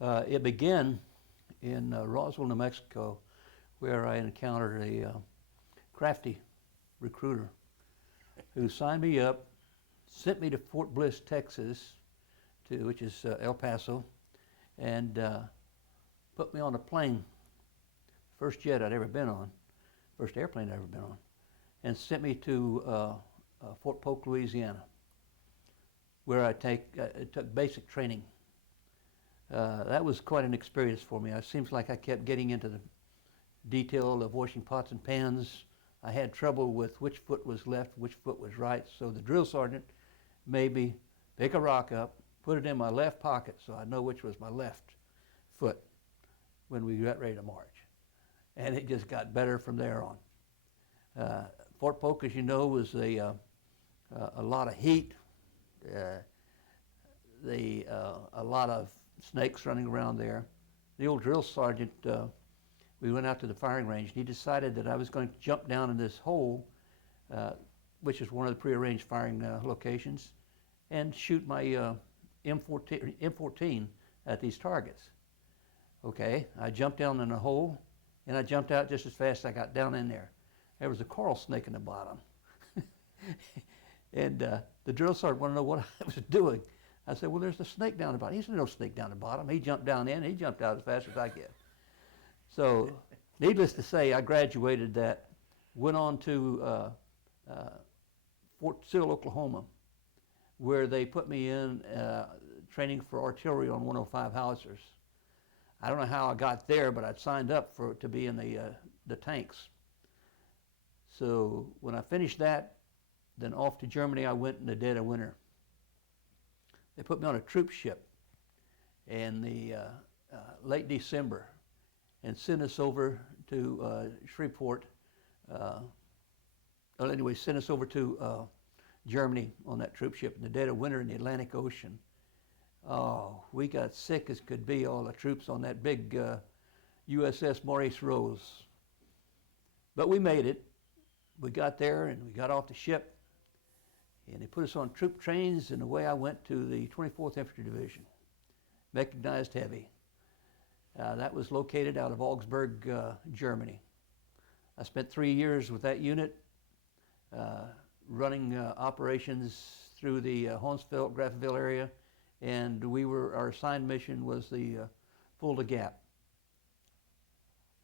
It began in Roswell, New Mexico, where I encountered a crafty recruiter who signed me up, sent me to Fort Bliss, Texas, which is El Paso, and put me on a plane, first jet I'd ever been on, first airplane I'd ever been on, and sent me to Fort Polk, Louisiana, where I took basic training. That was quite an experience for me. It seems like I kept getting into the detail of washing pots and pans. I had trouble with which foot was left, which foot was right, so the drill sergeant made me pick a rock up, put it in my left pocket so I know which was my left foot when we got ready to march. And it just got better from there on. Fort Polk, as you know, was a lot of heat, a lot of snakes running around there. The old drill sergeant, we went out to the firing range, and he decided that I was going to jump down in this hole, which is one of the prearranged firing locations, and shoot my M14 at these targets. Okay, I jumped down in the hole, and I jumped out just as fast as I got down in there. There was a coral snake in the bottom. And the drill sergeant wanted to know what I was doing. I said, well, there's a snake down the bottom. He said, no snake down the bottom. He jumped down in, and he jumped out as fast as I could. So, needless to say, I graduated that, went on to Fort Sill, Oklahoma, where they put me in training for artillery on 105 howitzers. I don't know how I got there, but I'd signed up to be in the tanks. So when I finished that, then off to Germany I went in the dead of winter. They put me on a troop ship in the late December and sent us over to Shreveport. Sent us over to Germany on that troop ship in the dead of winter in the Atlantic Ocean. Oh, we got sick as could be, all the troops on that big USS Maurice Rose. But we made it. We got there and we got off the ship, and they put us on troop trains, and away I went to the 24th Infantry Division, mechanized heavy. That was located out of Augsburg, Germany. I spent 3 years with that unit, running operations through the Honsfeld, Grafenville area, and our assigned mission was the Fulda Gap.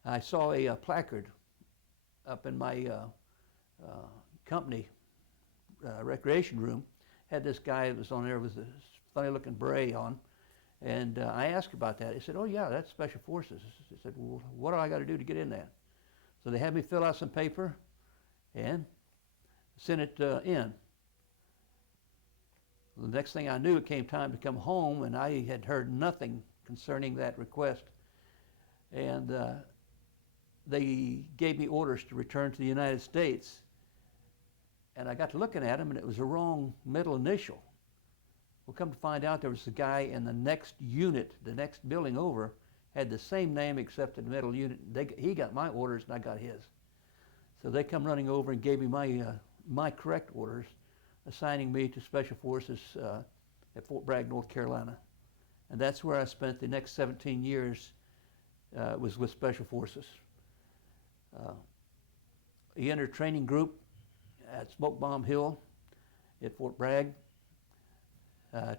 I saw a placard up in my company recreation room. Had this guy that was on there with a funny looking beret on, and I asked about that. He said, oh yeah, that's Special Forces. I said, well, what do I got to do to get in that? So they had me fill out some paper and sent it in. The next thing I knew, it came time to come home, and I had heard nothing concerning that request. And they gave me orders to return to the United States. And I got to looking at them, and it was the wrong middle initial. Well, come to find out, there was a guy in the next unit, the next building over, had the same name except in the middle unit. He got my orders, and I got his. So they come running over and gave me my correct orders, assigning me to Special Forces at Fort Bragg, North Carolina. And that's where I spent the next 17 years, was with Special Forces. He entered a training group at Smoke Bomb Hill at Fort Bragg.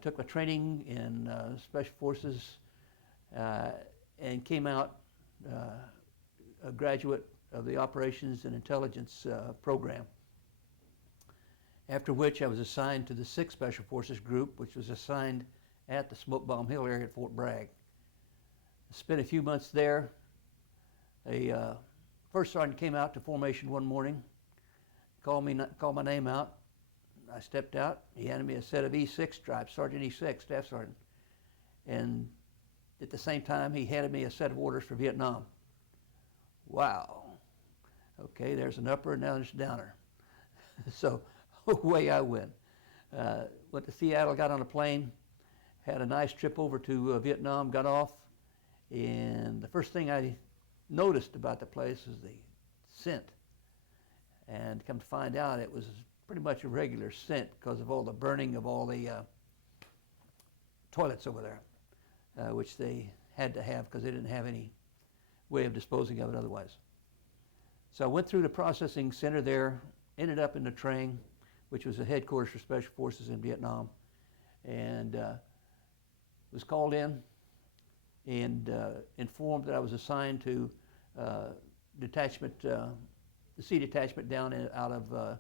Took my training in Special Forces and came out a graduate of the Operations and Intelligence program. After which I was assigned to the 6th Special Forces Group, which was assigned at the Smoke Bomb Hill area at Fort Bragg. I spent a few months there. A first sergeant came out to formation one morning, called my name out. I stepped out. He handed me a set of E6 stripes, Sergeant E6, Staff Sergeant. And at the same time, he handed me a set of orders for Vietnam. Wow. Okay, there's an upper and now there's a downer. So away I went. Went to Seattle, got on a plane, had a nice trip over to Vietnam, got off, and the first thing I noticed about the place was the scent. And come to find out, it was pretty much a regular scent because of all the burning of all the toilets over there, which they had to have because they didn't have any way of disposing of it otherwise. So I went through the processing center there, ended up in the Trang, which was the headquarters for Special Forces in Vietnam, and was called in and informed that I was assigned to detachment, the C detachment down out of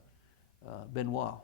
Benoit.